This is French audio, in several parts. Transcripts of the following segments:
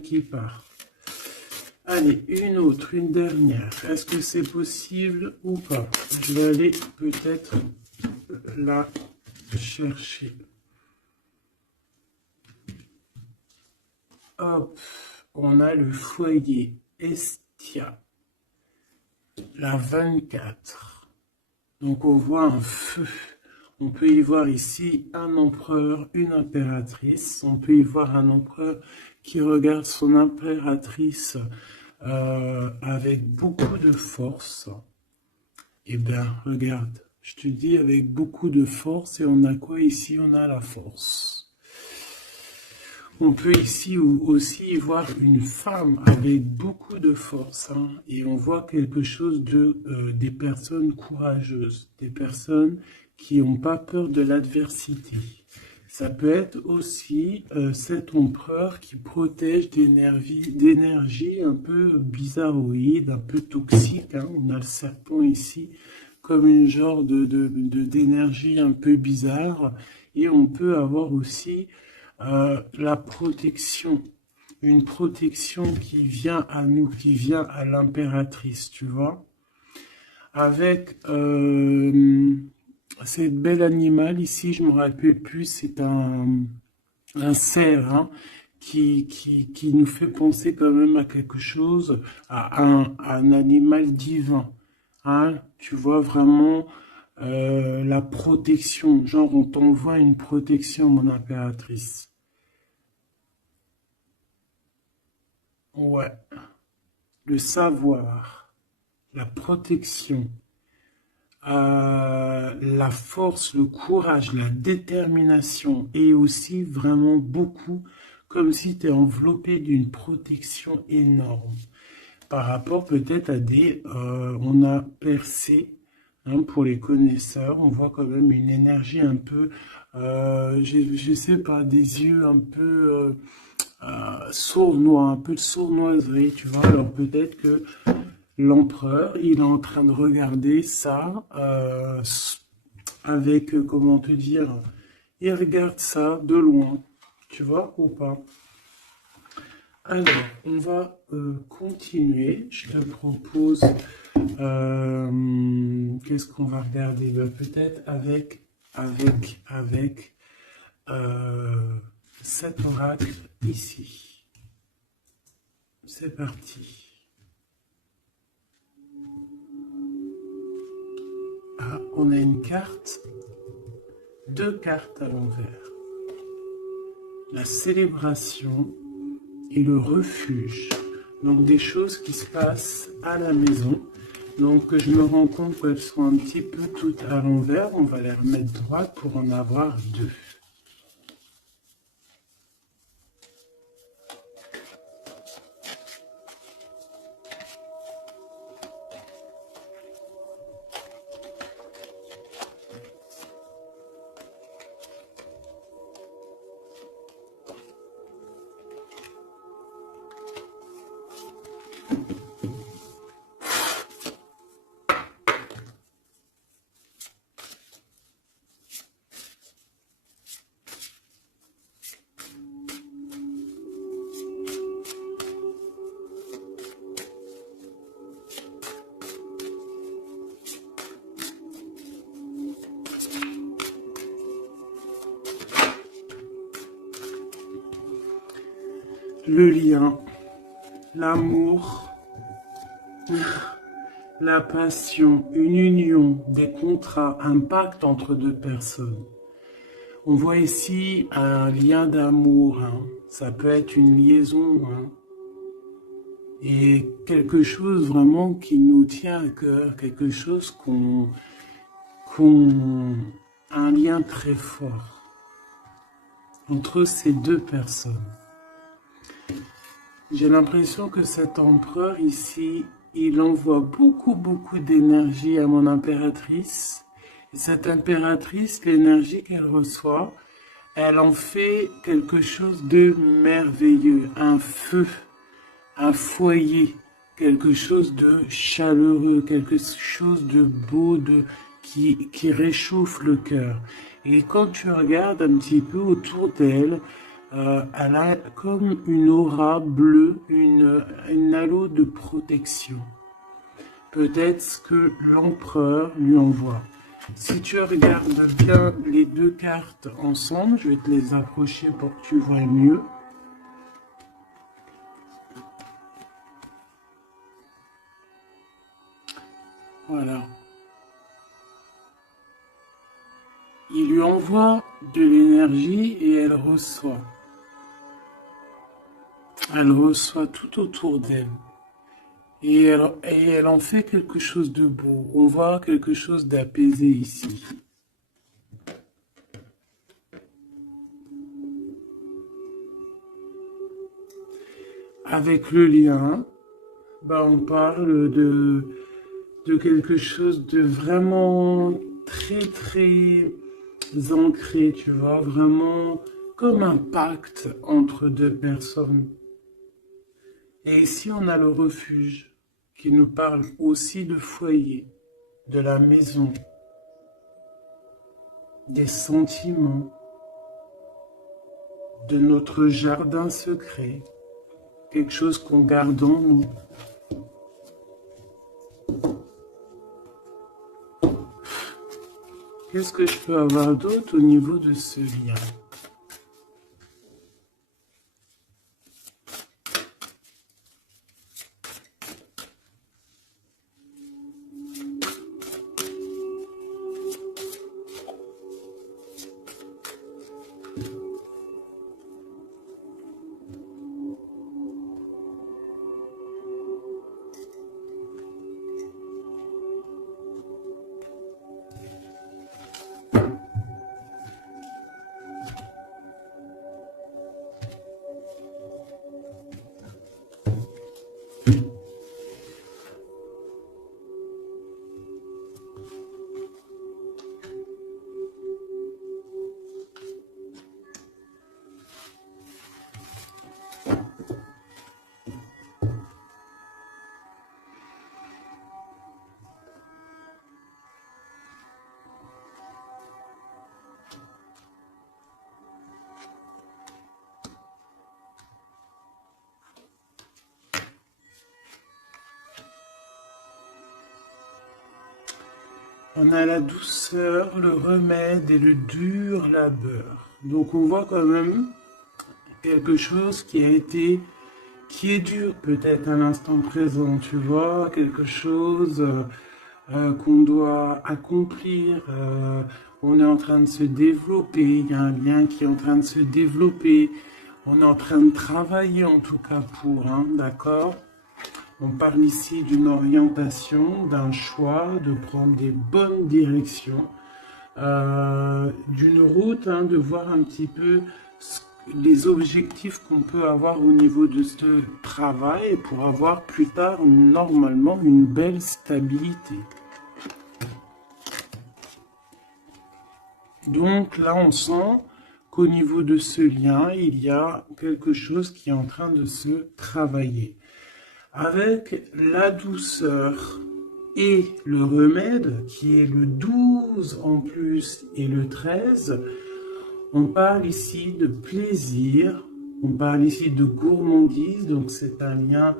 qui part. Allez, une autre, une dernière. Est-ce que c'est possible ou pas? Je vais aller peut-être la chercher. Hop, on a le foyer Estia, la 24. Donc on voit un feu. On peut y voir ici un empereur, une impératrice. On peut y voir un empereur qui regarde son impératrice avec beaucoup de force. Eh bien, regarde, je te dis avec beaucoup de force. Et on a quoi ici? On a la force. On peut ici aussi y voir une femme avec beaucoup de force, hein, et on voit quelque chose des personnes courageuses, des personnes qui n'ont pas peur de l'adversité. Ça peut être aussi cet empereur qui protège d'énergie un peu bizarroïde, un peu toxique, hein. On a le serpent ici comme une genre d'énergie un peu bizarre, et on peut avoir aussi la protection, une protection qui vient à nous, qui vient à l'impératrice, tu vois, avec cette belle animal ici, je me rappelle plus, c'est un cerf, hein, qui nous fait penser quand même à quelque chose, à un animal divin, hein, tu vois vraiment la protection, genre on t'envoie une protection, mon impératrice. Ouais, le savoir, la protection, la force, le courage, la détermination, et aussi vraiment beaucoup, comme si tu es enveloppé d'une protection énorme. Par rapport peut-être à on a percé, hein, pour les connaisseurs, on voit quand même une énergie un peu, je sais pas, des yeux un peu sournois, un peu de sournoiserie, tu vois. Alors peut-être que l'empereur, il est en train de regarder ça avec, comment te dire, il regarde ça de loin, tu vois, ou pas. Alors, on va continuer. Je te propose, qu'est-ce qu'on va regarder? Ben, peut-être avec cet oracle ici. C'est parti. Ah, on a une carte, deux cartes à l'envers. La célébration et le refuge. Donc des choses qui se passent à la maison. Donc je me rends compte qu'elles sont un petit peu toutes à l'envers. On va les remettre droites pour en avoir deux. Le lien, l'amour, la passion, une union, des contrats, un pacte entre deux personnes. On voit ici un lien d'amour, hein. Ça peut être une liaison, hein. Et quelque chose vraiment qui nous tient à cœur, quelque chose un lien très fort entre ces deux personnes. J'ai l'impression que cet empereur ici, il envoie beaucoup d'énergie à mon impératrice. Et cette impératrice, l'énergie qu'elle reçoit, elle en fait quelque chose de merveilleux, un feu, un foyer, quelque chose de chaleureux, quelque chose de beau, qui réchauffe le cœur. Et quand tu regardes un petit peu autour d'elle, Elle a comme une aura bleue, une halo de protection. Peut-être que l'empereur lui envoie. Si tu regardes bien les deux cartes ensemble, je vais te les approcher pour que tu vois mieux. Voilà. Il lui envoie de l'énergie et elle reçoit. Elle reçoit tout autour d'elle. Et elle en fait quelque chose de beau. On voit quelque chose d'apaisé ici. Avec le lien, on parle de quelque chose de vraiment très ancré, tu vois, vraiment comme un pacte entre deux personnes. Et ici, on a le refuge qui nous parle aussi de foyer, de la maison, des sentiments, de notre jardin secret, quelque chose qu'on garde en nous. Qu'est-ce que je peux avoir d'autre au niveau de ce lien? On a la douceur, le remède et le dur labeur. Donc on voit quand même quelque chose qui est dur peut-être à l'instant présent, tu vois, quelque chose qu'on doit accomplir. On est en train de se développer, il y a un lien qui est en train de se développer. On est en train de travailler en tout cas pour, hein, d'accord? On parle ici d'une orientation, d'un choix, de prendre des bonnes directions, d'une route, hein, de voir un petit peu les objectifs qu'on peut avoir au niveau de ce travail pour avoir plus tard normalement une belle stabilité. Donc là, on sent qu'au niveau de ce lien, il y a quelque chose qui est en train de se travailler. Avec la douceur et le remède, qui est le 12 en plus et le 13, on parle ici de plaisir, on parle ici de gourmandise, donc c'est un lien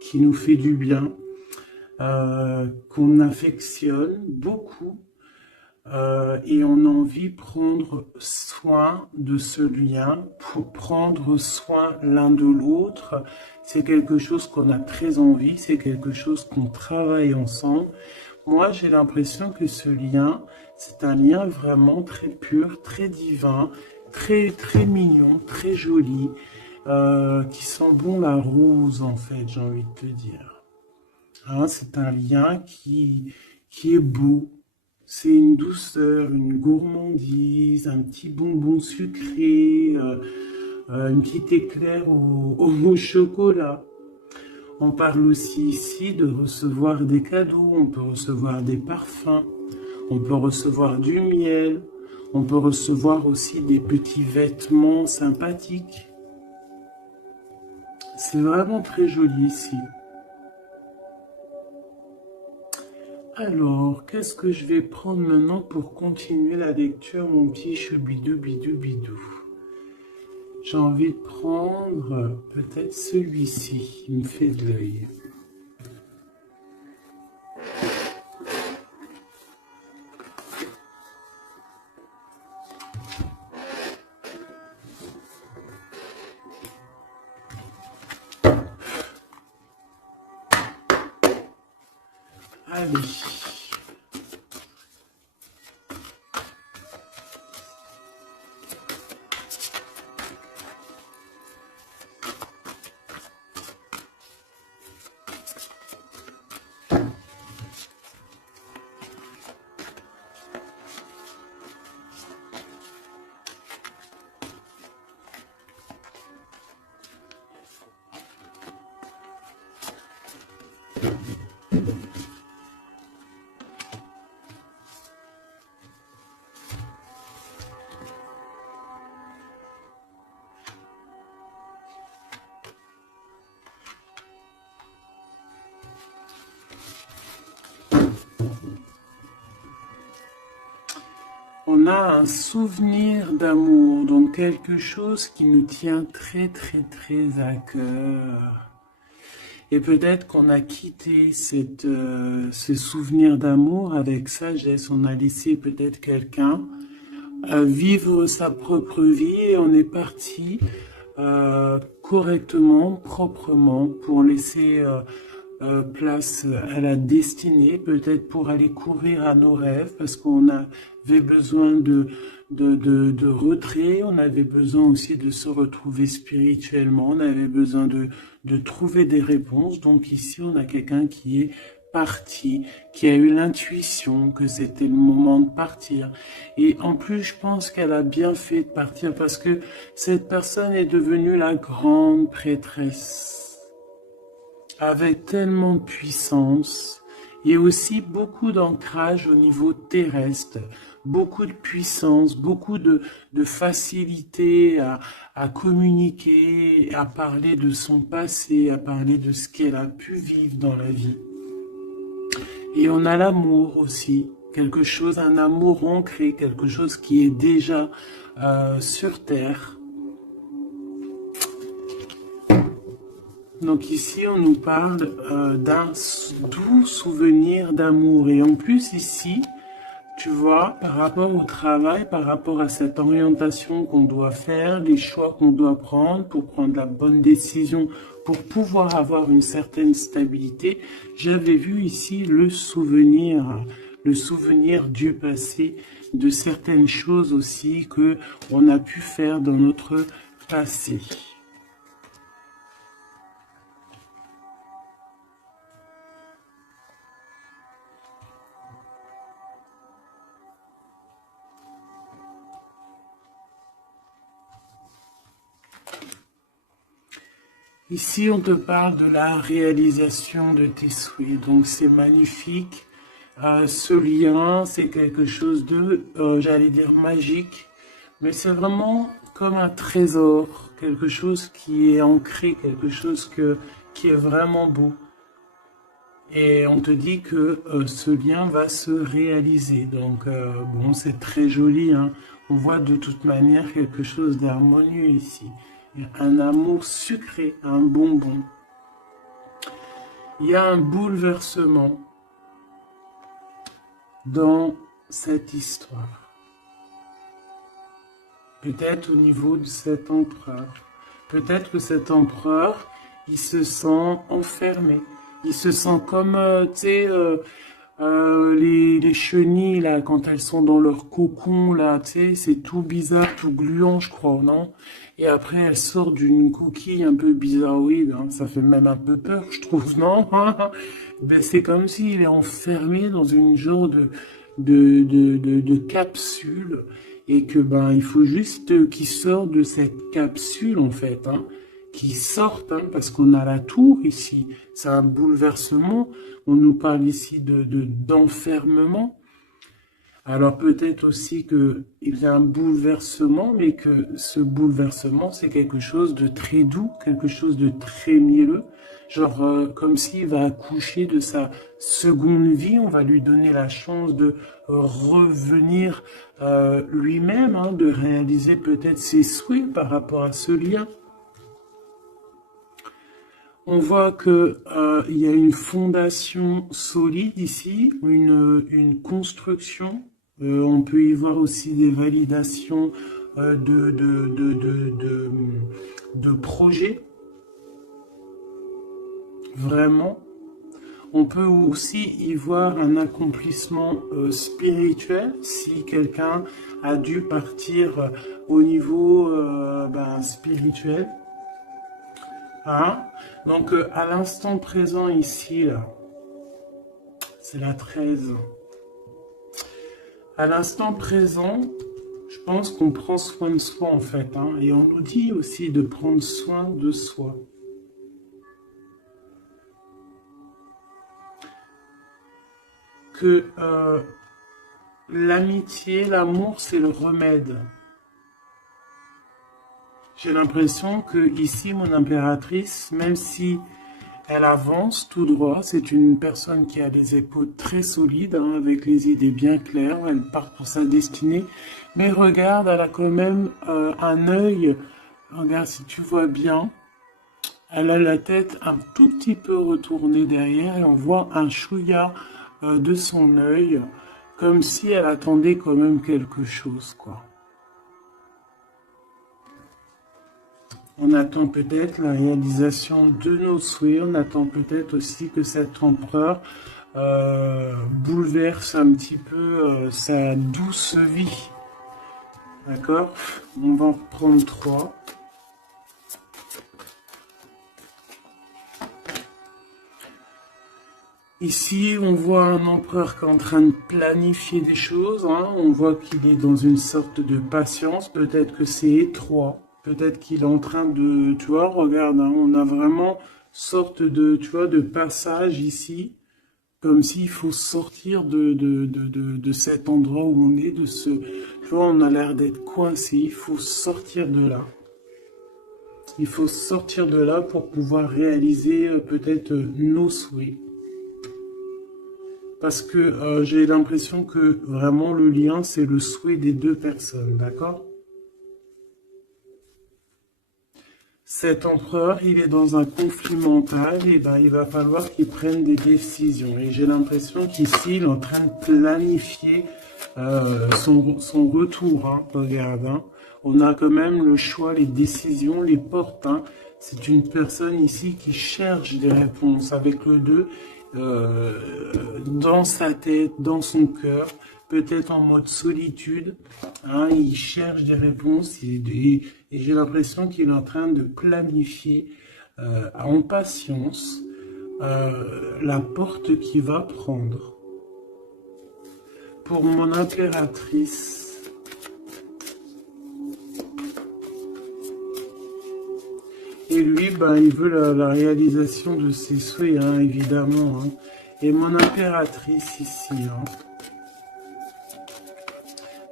qui nous fait du bien, qu'on affectionne beaucoup. Et on a envie de prendre soin de ce lien, pour prendre soin l'un de l'autre. C'est quelque chose qu'on a très envie, c'est quelque chose qu'on travaille ensemble. Moi, j'ai l'impression que ce lien, c'est un lien vraiment très pur, très divin, très mignon, très joli, qui sent bon la rose, en fait, j'ai envie de te dire. Hein, c'est un lien qui est beau. C'est une douceur, une gourmandise, un petit bonbon sucré, une petite éclair au chocolat. On parle aussi ici de recevoir des cadeaux, on peut recevoir des parfums, on peut recevoir du miel, on peut recevoir aussi des petits vêtements sympathiques. C'est vraiment très joli ici. Alors, qu'est-ce que je vais prendre maintenant pour continuer la lecture, mon petit choubidou bidou bidou? J'ai envie de prendre peut-être celui-ci, il me fait de l'œil. Allez. On a un souvenir d'amour, donc quelque chose qui nous tient très très très à cœur. Et peut-être qu'on a quitté ce souvenir d'amour avec sagesse, on a laissé peut-être quelqu'un vivre sa propre vie et on est parti correctement, proprement, pour laisser place à la destinée, peut-être pour aller courir à nos rêves, parce qu'on avait besoin de retrait, on avait besoin aussi de se retrouver spirituellement, on avait besoin de trouver des réponses. Donc ici, on a quelqu'un qui est parti, qui a eu l'intuition que c'était le moment de partir. Et en plus, je pense qu'elle a bien fait de partir parce que cette personne est devenue la grande prêtresse, avec tellement de puissance et aussi beaucoup d'ancrage au niveau terrestre, beaucoup de puissance, beaucoup de facilité à communiquer, à parler de son passé, à parler de ce qu'elle a pu vivre dans la vie. Et on a l'amour aussi, quelque chose, un amour ancré, quelque chose qui est déjà sur terre. Donc ici, on nous parle d'un doux souvenir d'amour. Et en plus ici, tu vois, par rapport au travail, par rapport à cette orientation qu'on doit faire, les choix qu'on doit prendre pour prendre la bonne décision, pour pouvoir avoir une certaine stabilité, j'avais vu ici le souvenir du passé, de certaines choses aussi que on a pu faire dans notre passé. Ici, on te parle de la réalisation de tes souhaits. Donc, c'est magnifique. Ce lien, c'est quelque chose de, j'allais dire, magique. Mais c'est vraiment comme un trésor. Quelque chose qui est ancré, quelque chose qui est vraiment beau. Et on te dit que ce lien va se réaliser. Donc, bon, c'est très joli, hein. On voit de toute manière quelque chose d'harmonieux ici. Un amour sucré, un bonbon. Il y a un bouleversement dans cette histoire. Peut-être au niveau de cet empereur. Peut-être que cet empereur, il se sent enfermé. Il se sent comme, tu sais, les chenilles, là, quand elles sont dans leur cocon, là, tu sais, c'est tout bizarre, tout gluant, je crois, non? Et après, elles sortent d'une coquille un peu bizarroïde, hein. Ça fait même un peu peur, je trouve, non? Ben, c'est comme s'il est enfermé dans une genre de capsule, et que, ben, il faut juste qu'il sorte de cette capsule, en fait, hein. Qui sortent, hein, parce qu'on a la tour ici, c'est un bouleversement, on nous parle ici d'enfermement. Alors peut-être aussi qu'il y a un bouleversement, mais que ce bouleversement, c'est quelque chose de très doux, quelque chose de très mielleux. Genre comme s'il va accoucher de sa seconde vie, on va lui donner la chance de revenir lui-même, hein, de réaliser peut-être ses souhaits par rapport à ce lien. On voit que il y a une fondation solide ici, une construction. On peut y voir aussi des validations de projets, vraiment. On peut aussi y voir un accomplissement spirituel si quelqu'un a dû partir au niveau spirituel. Hein? Donc à l'instant présent ici, là, c'est la 13. À l'instant présent, je pense qu'on prend soin de soi en fait. Hein, et on nous dit aussi de prendre soin de soi. Que l'amitié, l'amour, c'est le remède. J'ai l'impression que ici, mon impératrice, même si elle avance tout droit, c'est une personne qui a les épaules très solides, hein, avec les idées bien claires, elle part pour sa destinée, mais regarde, elle a quand même un œil, regarde si tu vois bien, elle a la tête un tout petit peu retournée derrière et on voit un chouïa de son œil, comme si elle attendait quand même quelque chose, quoi. On attend peut-être la réalisation de nos souhaits, on attend peut-être aussi que cet empereur bouleverse un petit peu sa douce vie. D'accord? On va en reprendre 3. Ici, on voit un empereur qui est en train de planifier des choses. Hein. On voit qu'il est dans une sorte de patience. Peut-être que c'est étroit. Peut-être qu'il est en train de... Tu vois, regarde, hein, on a vraiment sorte de, tu vois, de passage ici. Comme s'il faut sortir de cet endroit où on est, de ce... Tu vois, on a l'air d'être coincé. Il faut sortir de là. Il faut sortir de là pour pouvoir réaliser peut-être nos souhaits. Parce que j'ai l'impression que vraiment le lien, c'est le souhait des deux personnes, d'accord? Cet empereur, il est dans un conflit mental, et ben il va falloir qu'il prenne des décisions. Et j'ai l'impression qu'ici, il est en train de planifier son retour. Hein, regarde, hein. On a quand même le choix, les décisions, les portes. Hein. C'est une personne ici qui cherche des réponses avec le 2 dans sa tête, dans son cœur, peut-être en mode solitude. Hein, il cherche des réponses et j'ai l'impression qu'il est en train de planifier en patience la porte qu'il va prendre. Pour mon impératrice, et lui, ben, il veut la réalisation de ses souhaits, hein, évidemment. Hein. Et mon impératrice ici, hein.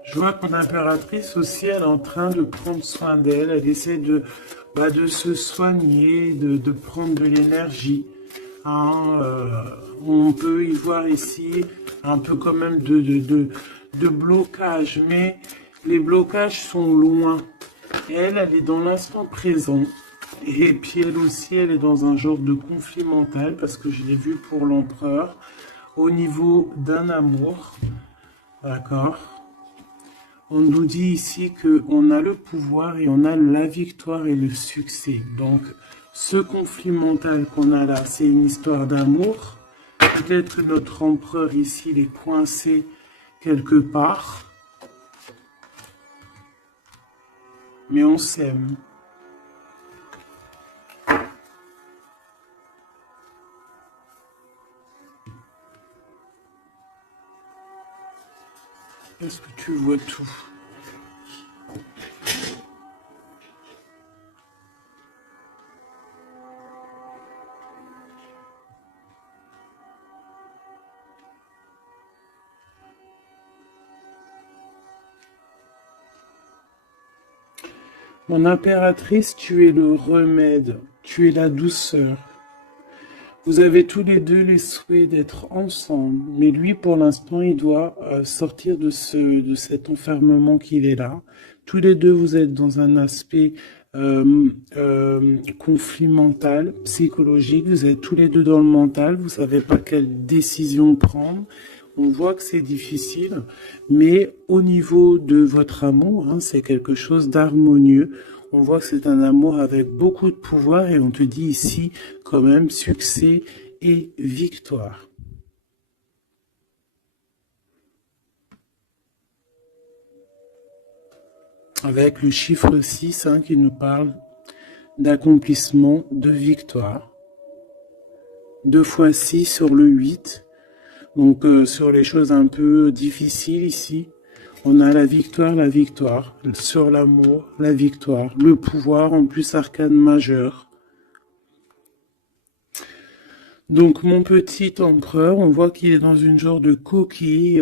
Je vois que mon impératrice aussi, elle est en train de prendre soin d'elle. Elle essaie de se soigner, de prendre de l'énergie. Hein, on peut y voir ici un peu quand même de blocage, mais les blocages sont loin. Elle est dans l'instant présent. Et puis elle aussi, elle est dans un genre de conflit mental, parce que je l'ai vu pour l'empereur, au niveau d'un amour. D'accord? On nous dit ici qu'on a le pouvoir et on a la victoire et le succès. Donc, ce conflit mental qu'on a là, c'est une histoire d'amour. Peut-être que notre empereur ici, il est coincé quelque part. Mais on s'aime. Est-ce que tu vois tout? Mon impératrice, tu es le remède, tu es la douceur. Vous avez tous les deux les souhaits d'être ensemble, mais lui, pour l'instant, il doit sortir de cet enfermement qu'il est là. Tous les deux, vous êtes dans un aspect conflit mental, psychologique. Vous êtes tous les deux dans le mental. Vous savez pas quelle décision prendre. On voit que c'est difficile, mais au niveau de votre amour, hein, c'est quelque chose d'harmonieux. On voit que c'est un amour avec beaucoup de pouvoir et on te dit ici quand même succès et victoire. Avec le chiffre 6 hein, qui nous parle d'accomplissement, de victoire. 2 fois 6 sur le 8. Donc sur les choses un peu difficiles ici, on a la victoire. Sur l'amour, la victoire. Le pouvoir, en plus arcane majeur. Donc mon petit empereur, on voit qu'il est dans une genre de coquille.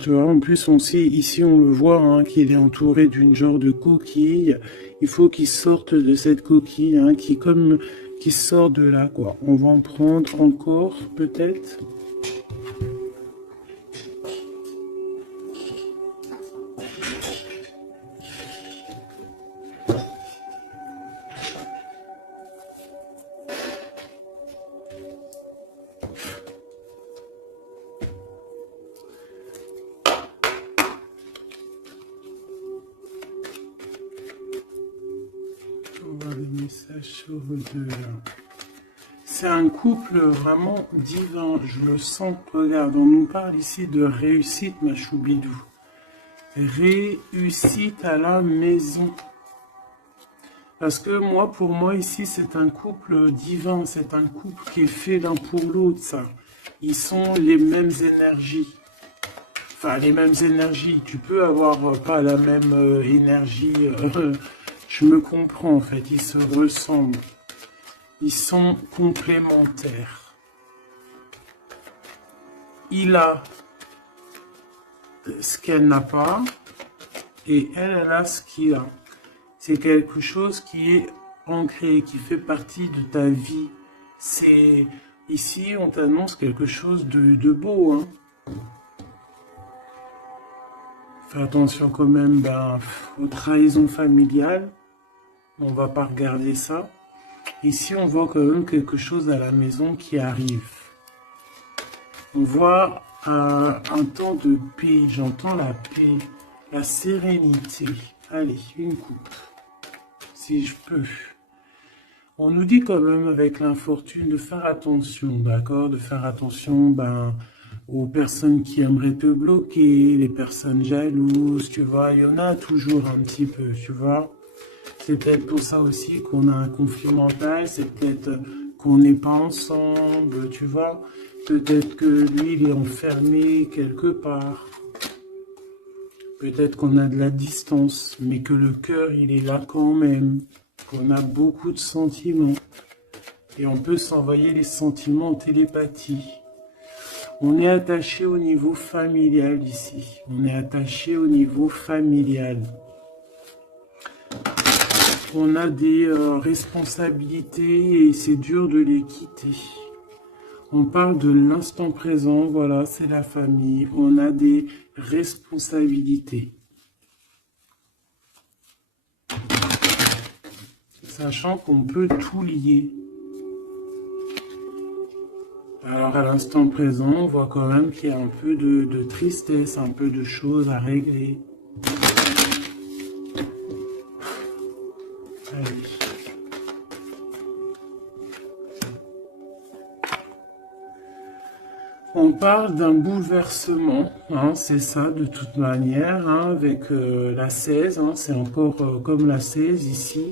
Tu vois, en plus on sait, ici on le voit, hein, qu'il est entouré d'une genre de coquille. Il faut qu'il sorte de cette coquille, hein, qui sort de là, quoi. On va en prendre encore, peut-être. Le message sur deux. C'est un couple vraiment divin, je le sens. Regarde, on nous parle ici de réussite, ma choubidou. Réussite à la maison. Parce que moi, pour moi, ici, c'est un couple divin. C'est un couple qui est fait l'un pour l'autre, ça. Ils sont les mêmes énergies. Enfin, les mêmes énergies. Tu peux avoir pas la même énergie. Je me comprends, en fait. Ils se ressemblent. Ils sont complémentaires. Il a ce qu'elle n'a pas. Et elle a ce qu'il a. C'est quelque chose qui est ancré, qui fait partie de ta vie. C'est ici, on t'annonce quelque chose de beau. Hein. Fais attention quand même aux trahisons familiales. On va pas regarder ça. Ici, on voit quand même quelque chose à la maison qui arrive. On voit un temps de paix. J'entends la paix, la sérénité. Allez, une coupe. Si je peux. On nous dit quand même avec l'infortune de faire attention, d'accord? De faire attention aux personnes qui aimeraient te bloquer, les personnes jalouses, tu vois. Il y en a toujours un petit peu, tu vois. C'est peut-être pour ça aussi qu'on a un conflit mental, c'est peut-être qu'on n'est pas ensemble, tu vois. Peut-être que lui, il est enfermé quelque part. Peut-être qu'on a de la distance, mais que le cœur, il est là quand même. Qu'on a beaucoup de sentiments. Et on peut s'envoyer les sentiments en télépathie. On est attaché au niveau familial ici. On est attaché au niveau familial. On a des responsabilités et c'est dur de les quitter. On parle de l'instant présent, voilà, c'est la famille. On a des responsabilités. Sachant qu'on peut tout lier. Alors à l'instant présent, on voit quand même qu'il y a un peu de tristesse, un peu de choses à régler. Allez. On parle d'un bouleversement, hein, c'est ça de toute manière, hein, avec la 16, hein, c'est encore comme la 16 ici.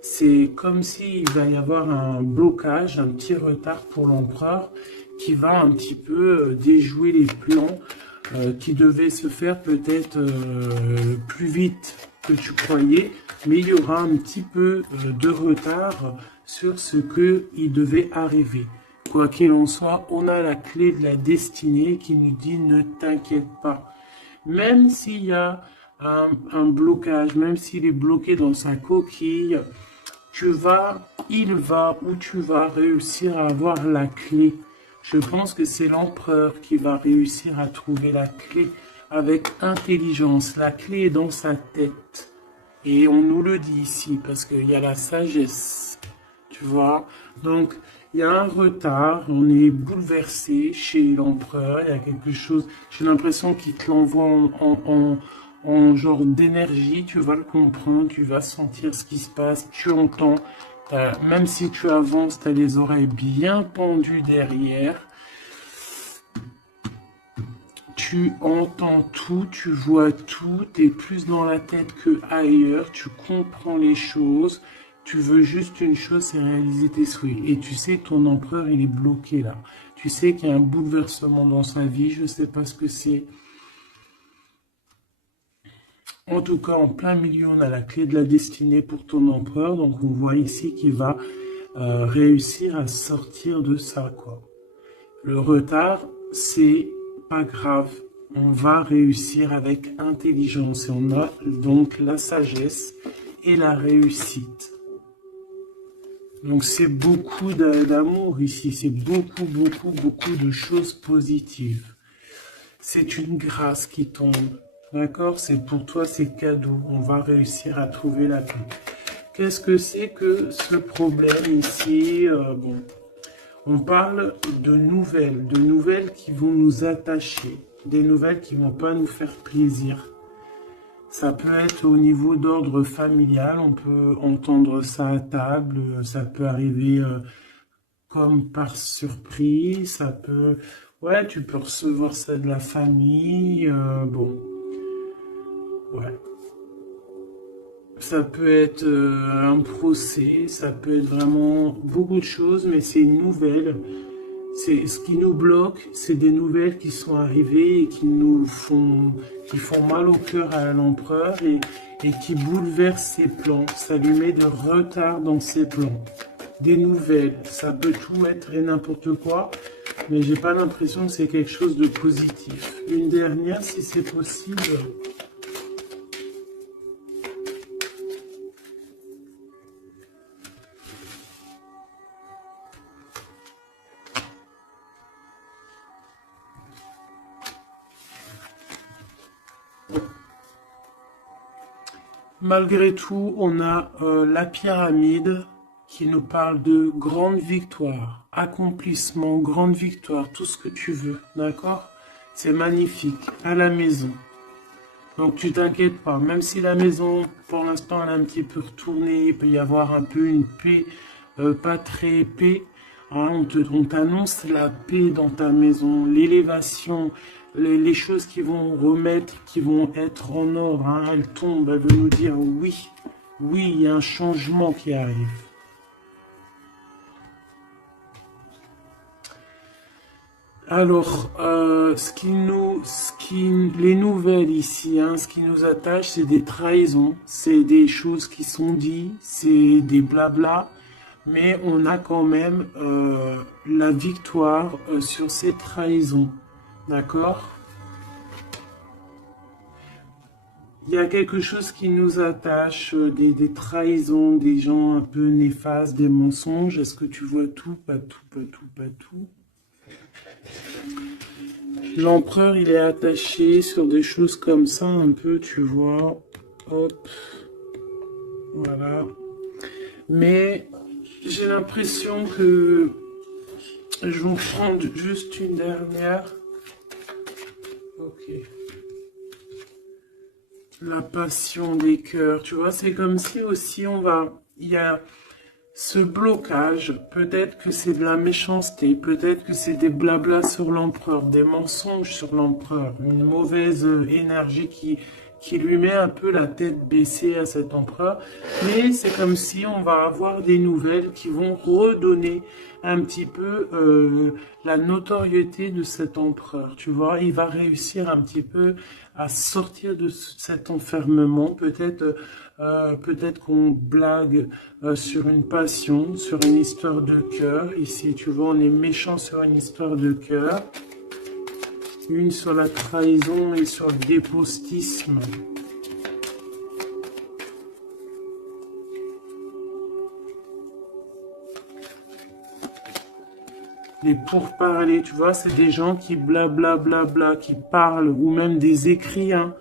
C'est comme s'il va y avoir un blocage, un petit retard pour l'empereur qui va un petit peu déjouer les plans qui devaient se faire peut-être plus vite que tu croyais, mais il y aura un petit peu de retard sur ce qu'il devait arriver. Quoi qu'il en soit, on a la clé de la destinée qui nous dit ne t'inquiète pas. Même s'il y a un blocage, même s'il est bloqué dans sa coquille, il va ou tu vas réussir à avoir la clé. Je pense que c'est l'empereur qui va réussir à trouver la clé avec intelligence. La clé est dans sa tête. Et on nous le dit ici parce qu'il y a la sagesse. Tu vois? Donc, il y a un retard. On est bouleversé chez l'empereur. Il y a quelque chose. J'ai l'impression qu'il te l'envoie en genre d'énergie. Tu vas le comprendre. Tu vas sentir ce qui se passe. Tu entends. Même si tu avances, tu as les oreilles bien pendues derrière. Tu entends tout, tu vois tout, tu es plus dans la tête que ailleurs, tu comprends les choses, tu veux juste une chose, c'est réaliser tes souhaits. Et tu sais que ton empereur, il est bloqué là. Tu sais qu'il y a un bouleversement dans sa vie, je ne sais pas ce que c'est. En tout cas, en plein milieu, on a la clé de la destinée pour ton empereur. Donc, on voit ici qu'il va réussir à sortir de ça, quoi. Le retard, c'est pas grave. On va réussir avec intelligence. Et on a donc la sagesse et la réussite. Donc, c'est beaucoup d'amour ici. C'est beaucoup, beaucoup, beaucoup de choses positives. C'est une grâce qui tombe. D'accord? C'est pour toi, c'est cadeau. On va réussir à trouver la clé. Qu'est-ce que c'est que ce problème ici? Bon, on parle de nouvelles qui vont nous attacher, des nouvelles qui ne vont pas nous faire plaisir. Ça peut être au niveau d'ordre familial, on peut entendre ça à table, ça peut arriver comme par surprise, ça peut... Ouais, tu peux recevoir ça de la famille, bon... Ouais. Ça peut être un procès, ça peut être vraiment beaucoup de choses, mais c'est une nouvelle. C'est ce qui nous bloque, c'est des nouvelles qui sont arrivées et qui font mal au cœur à l'empereur et qui bouleversent ses plans. Ça lui met de retard dans ses plans. Des nouvelles, ça peut tout être et n'importe quoi, mais j'ai pas l'impression que c'est quelque chose de positif. Une dernière, si c'est possible. Malgré tout, on a la pyramide qui nous parle de grande victoire, accomplissement, grande victoire, tout ce que tu veux, d'accord? C'est magnifique, à la maison. Donc tu t'inquiètes pas, même si la maison, pour l'instant, elle est un petit peu retournée, il peut y avoir un peu une paix, pas très paix. Hein, on t'annonce la paix dans ta maison, l'élévation, les choses qui vont remettre, qui vont être en ordre. Hein, elles tombent, elles veulent nous dire oui, oui, il y a un changement qui arrive. Alors, les nouvelles ici, hein, ce qui nous attache, c'est des trahisons, c'est des choses qui sont dites, c'est des blabla, mais on a quand même la victoire sur ces trahisons, d'accord? Il y a quelque chose qui nous attache, des trahisons, des gens un peu néfastes, des mensonges. Est-ce que tu vois tout? Pas tout, pas tout, pas tout. L'empereur, il est attaché sur des choses comme ça, un peu, tu vois. Hop. Voilà. Mais j'ai l'impression que je vais prendre juste une dernière. Ok. La passion des cœurs, tu vois, c'est comme si aussi il y a ce blocage, peut-être que c'est de la méchanceté, peut-être que c'est des blablas sur l'empereur, des mensonges sur l'empereur, une mauvaise énergie qui lui met un peu la tête baissée à cet empereur. Mais c'est comme si on va avoir des nouvelles qui vont redonner un petit peu la notoriété de cet empereur. Tu vois, il va réussir un petit peu à sortir de cet enfermement. Peut-être qu'on blague sur une passion, sur une histoire de cœur. Ici, tu vois, on est méchant sur une histoire de cœur. Une sur la trahison et sur le dépostisme. les pourparlers, tu vois, c'est des gens qui blablabla, qui parlent, ou même des écrits, hein,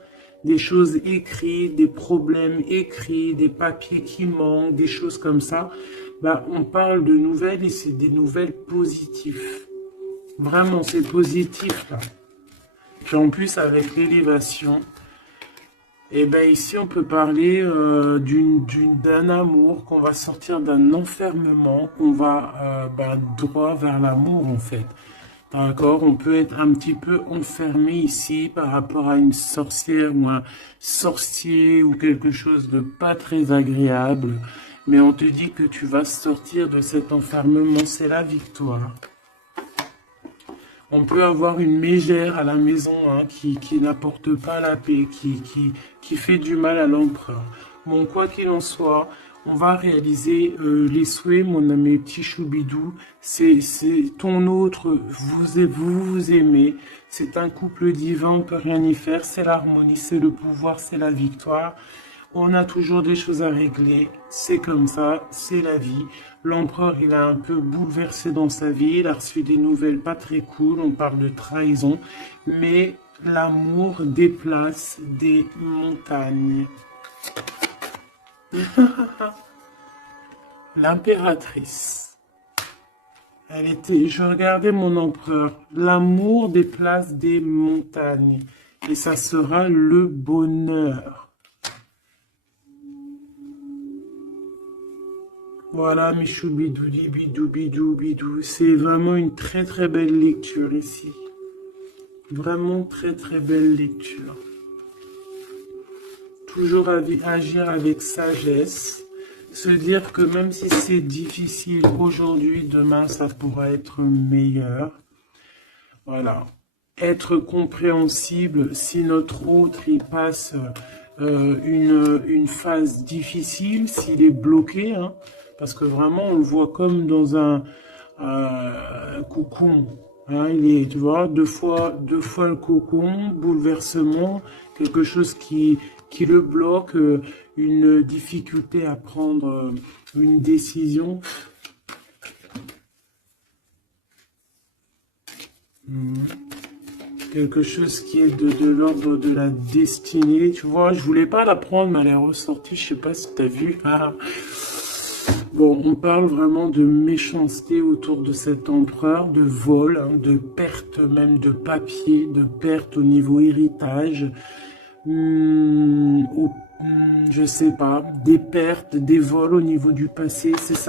des choses écrites, des problèmes écrits, des papiers qui manquent, des choses comme ça. Bah, on parle de nouvelles et c'est des nouvelles positives. Vraiment, c'est positif, là. Puis en plus, avec l'élévation, et ben ici, on peut parler d'un amour, qu'on va sortir d'un enfermement, qu'on va droit vers l'amour, en fait. D'accord, on peut être un petit peu enfermé ici par rapport à une sorcière ou un sorcier ou quelque chose de pas très agréable. Mais on te dit que tu vas sortir de cet enfermement, c'est la victoire. On peut avoir une mégère à la maison hein, qui n'apporte pas la paix, qui fait du mal à l'empereur. Bon, quoi qu'il en soit, on va réaliser les souhaits, mon ami petit choubidou. C'est ton autre, vous aimez. C'est un couple divin, on ne peut rien y faire. C'est l'harmonie, c'est le pouvoir, c'est la victoire. On a toujours des choses à régler, c'est comme ça, c'est la vie. L'empereur, il a un peu bouleversé dans sa vie, il a reçu des nouvelles pas très cool, on parle de trahison, mais l'amour déplace des montagnes. L'impératrice, je regardais mon empereur, l'amour déplace des montagnes, et ça sera le bonheur. Voilà, mes choubidoudi, bidou, bidou, bidou. C'est vraiment une très très belle lecture ici. Vraiment très très belle lecture. Toujours agir avec sagesse. Se dire que même si c'est difficile aujourd'hui, demain ça pourra être meilleur. Voilà. Être compréhensible si notre autre il passe une phase difficile, s'il est bloqué, hein, parce que vraiment on le voit comme dans un cocon. Hein, il est, tu vois, deux fois le cocon, bouleversement, quelque chose qui le bloque, une difficulté à prendre une décision. Quelque chose qui est de l'ordre de la destinée, tu vois, je voulais pas la prendre, mais elle est ressortie, je sais pas si tu as vu. Ah. Bon, on parle vraiment de méchanceté autour de cet empereur, de vol, hein, de perte même de papier, de perte au niveau héritage, je sais pas, des pertes, des vols au niveau du passé, c'est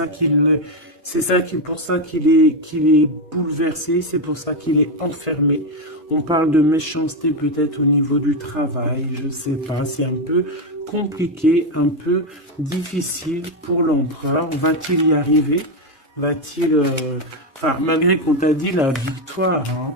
pour ça qu'il est bouleversé, c'est pour ça qu'il est enfermé. On parle de méchanceté peut-être au niveau du travail, je sais pas, c'est un peu compliqué, un peu difficile pour l'empereur. Va-t-il y arriver? Va-t-il... Enfin, malgré qu'on t'a dit la victoire, hein.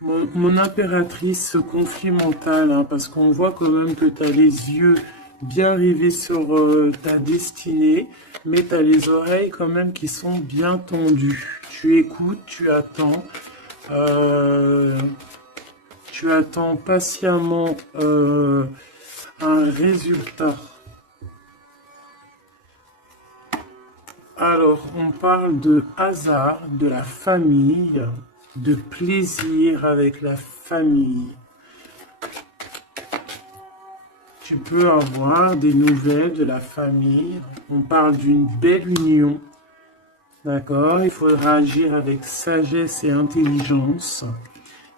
Mon impératrice, ce conflit mental, hein, parce qu'on voit quand même que tu as les yeux bien rivés sur ta destinée, mais tu as les oreilles quand même qui sont bien tendues. Tu écoutes, tu attends patiemment un résultat. Alors, on parle de hasard, de la famille, de plaisir avec la famille. Tu peux avoir des nouvelles de la famille. On parle d'une belle union. D'accord? Il faudra agir avec sagesse et intelligence.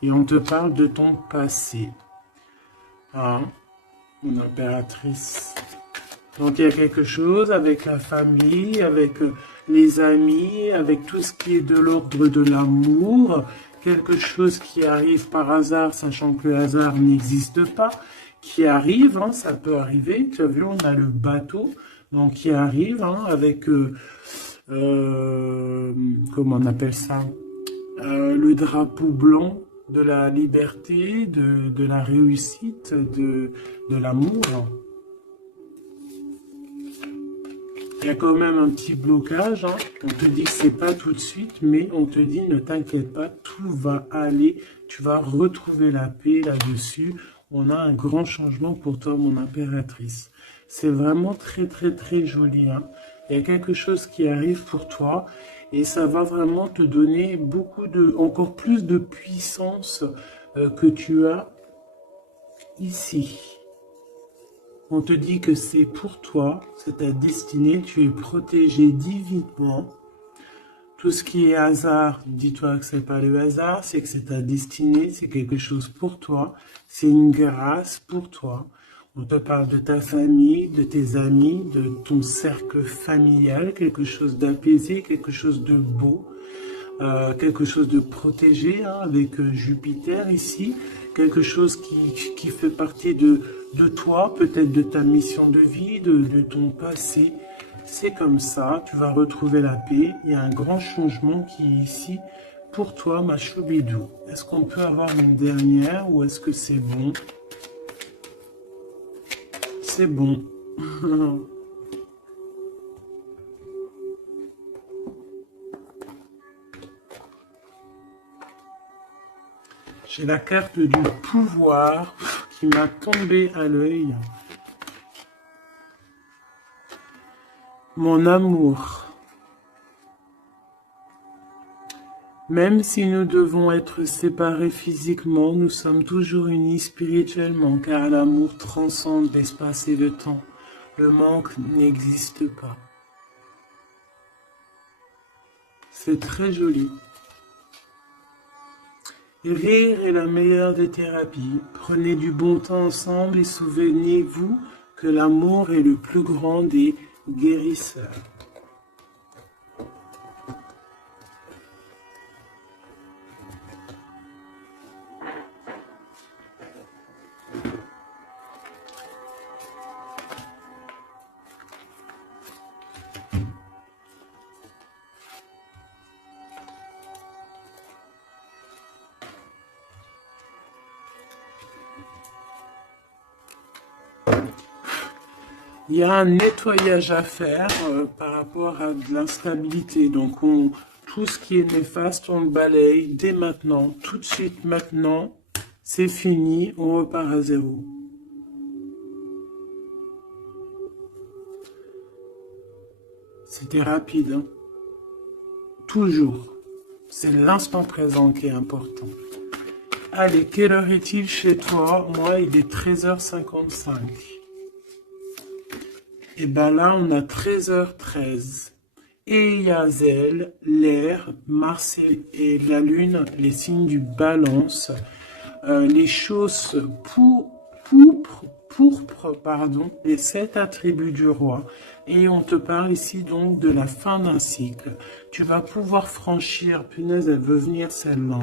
Et on te parle de ton passé. Hein? Mon impératrice. Donc il y a quelque chose avec la famille, avec les amis, avec tout ce qui est de l'ordre de l'amour, quelque chose qui arrive par hasard, sachant que le hasard n'existe pas, qui arrive, hein, ça peut arriver. Tu as vu, on a le bateau, donc qui arrive hein, avec, comment on appelle ça, le drapeau blanc de la liberté, de la réussite, de l'amour. Il y a quand même un petit blocage, hein. On te dit que c'est pas tout de suite, mais on te dit ne t'inquiète pas, tout va aller, tu vas retrouver la paix là-dessus. On a un grand changement pour toi, mon impératrice. C'est vraiment très très très joli, hein. Il y a quelque chose qui arrive pour toi et ça va vraiment te donner encore plus de puissance que tu as ici. On te dit que c'est pour toi, c'est ta destinée, tu es protégé divinement. Tout ce qui est hasard, dis-toi que c'est pas le hasard, c'est que c'est ta destinée, c'est quelque chose pour toi, c'est une grâce pour toi. On te parle de ta famille, de tes amis, de ton cercle familial, quelque chose d'apaisé, quelque chose de beau, quelque chose de protégé, hein, avec Jupiter ici, quelque chose qui fait partie de toi, peut-être de ta mission de vie, de ton passé. C'est comme ça, tu vas retrouver la paix. Il y a un grand changement qui est ici pour toi, ma choubidou. Est-ce qu'on peut avoir une dernière ou est-ce que c'est bon? C'est bon. J'ai la carte du pouvoir qui m'a tombé à l'œil. Mon amour. Même si nous devons être séparés physiquement, nous sommes toujours unis spirituellement, car l'amour transcende l'espace et le temps. Le manque n'existe pas. C'est très joli. Rire est la meilleure des thérapies. Prenez du bon temps ensemble et souvenez-vous que l'amour est le plus grand des guérisseurs. Il y a un nettoyage à faire par rapport à de l'instabilité. Donc, tout ce qui est néfaste, on le balaye dès maintenant, tout de suite maintenant. C'est fini, on repart à zéro. C'était rapide, hein? Toujours. C'est l'instant présent qui est important. Allez, quelle heure est-il chez toi? Moi, il est 13h55. Et ben là, on a 13h13. Et Yazel, l'air, Mars et la Lune, les signes du balance, les choses pourpres, pardon, les 7 attributs du roi. Et on te parle ici donc de la fin d'un cycle. Tu vas pouvoir franchir, punaise, elle veut venir celle-là.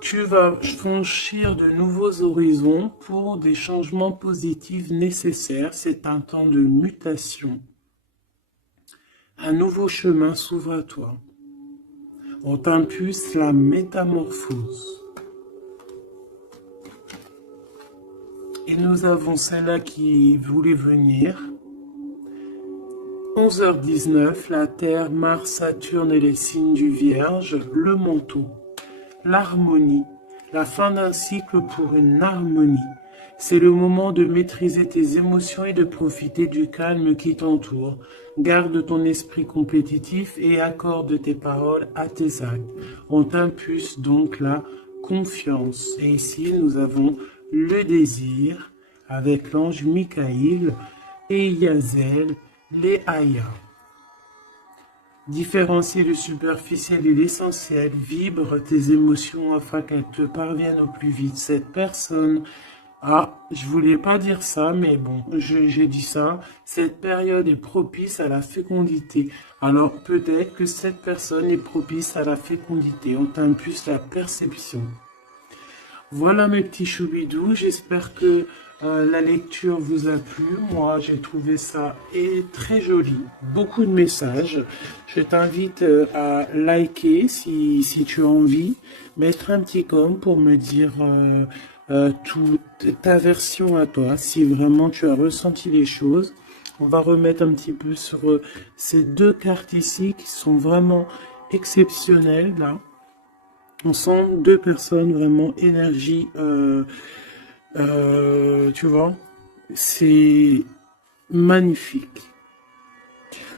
Tu vas franchir de nouveaux horizons pour des changements positifs nécessaires. C'est un temps de mutation. Un nouveau chemin s'ouvre à toi. On t'impulse la métamorphose. Et nous avons celle-là qui voulait venir. 11h19, la Terre, Mars, Saturne et les signes du Vierge, le manteau. L'harmonie, la fin d'un cycle pour une harmonie. C'est le moment de maîtriser tes émotions et de profiter du calme qui t'entoure. Garde ton esprit compétitif et accorde tes paroles à tes actes. On t'impulse donc la confiance. Et ici, nous avons le désir avec l'ange Michaïl et Yazel, les Aya. Différencier le superficiel et l'essentiel, vibre tes émotions afin qu'elles te parviennent au plus vite. Cette personne, je voulais pas dire ça, mais bon, j'ai dit ça. Cette période est propice à la fécondité. Alors peut-être que cette personne est propice à la fécondité. On t'impulse la perception. Voilà mes petits choubidous, j'espère que la lecture vous a plu. Moi, j'ai trouvé ça très joli. Beaucoup de messages. Je t'invite à liker si tu as envie. Mettre un petit com pour me dire toute ta version à toi. Si vraiment tu as ressenti les choses. On va remettre un petit peu sur ces deux cartes ici qui sont vraiment exceptionnelles là. On sent deux personnes vraiment énergie, tu vois, c'est magnifique.